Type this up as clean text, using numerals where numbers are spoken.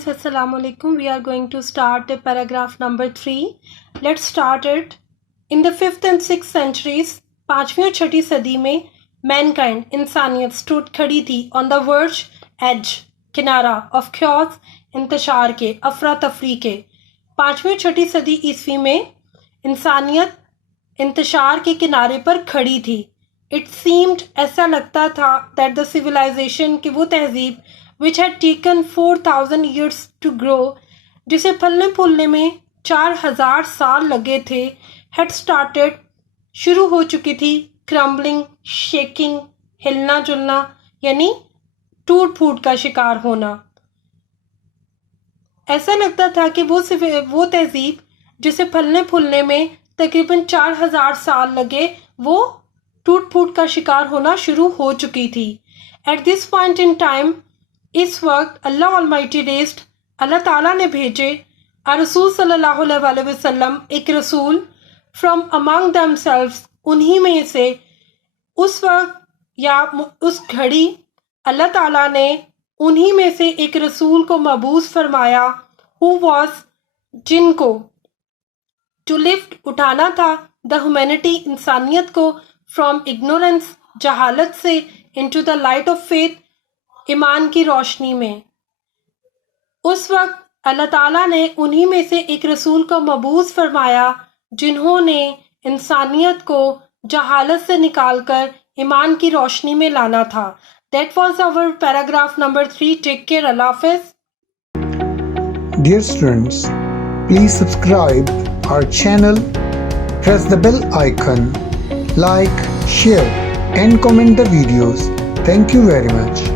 students, Assalamu alaikum. We are going to start paragraph number 3. Let's start it. In the 5th and 6th centuries, 5वीं और 6ठी सदी में mankind, इंसानियत stood खड़ी थी on the verge, edge, किनारा of chaos, इंतशार के, अफरा तफरी के. 5वीं और 6ठी सदी ईस्वी में इंसानियत इंतशार के किनारे पर खड़ी थी. It seemed, ऐसा लगता था, that the civilization, कि वो तहजीब which had taken 4,000 years to grow, जिसे फलने फूलने में 4,000 साल लगे थे, had started, शुरू हो चुकी थी, crumbling, shaking, हिलना जुलना, यानी टूट फूट का शिकार होना. ऐसा लगता था कि वो तहजीब जिसे फलने फूलने में तकरीबन 4,000 साल लगे, वो टूट फूट का शिकार होना शुरू हो चुकी थी. At this point in time, इस वक्त अल्लाह ऑलमाइटी रेस्ट, अल्लाह ताला ने भेजे रसूल सल्लल्लाहु अलैहि वसल्लम, एक रसूल फ्रॉम अमंग देमसेल्व्स, उन्हीं में से. उस वक्त या उस घड़ी अल्लाह ताला ने उन्हीं में से एक रसूल को मबूस फरमाया, हु वॉज, जिनको टू लिफ्ट, उठाना था, द ह्यूमैनिटी, इंसानियत को, फ्रॉम इग्नोरेंस, जहालत से, into the light of faith, ईमान की रोशनी में. उस वक्त अल्लाह ताला ने उन्हीं में से एक रसूल को मबूस फरमाया जिन्होंने इंसानियत को जहालत से निकालकर ईमान की रोशनी में लाना था. That was our paragraph number 3. Take care. Allah Hafiz. Dear students, please subscribe our channel, press the bell icon, like, share and comment the videos. Thank you very much.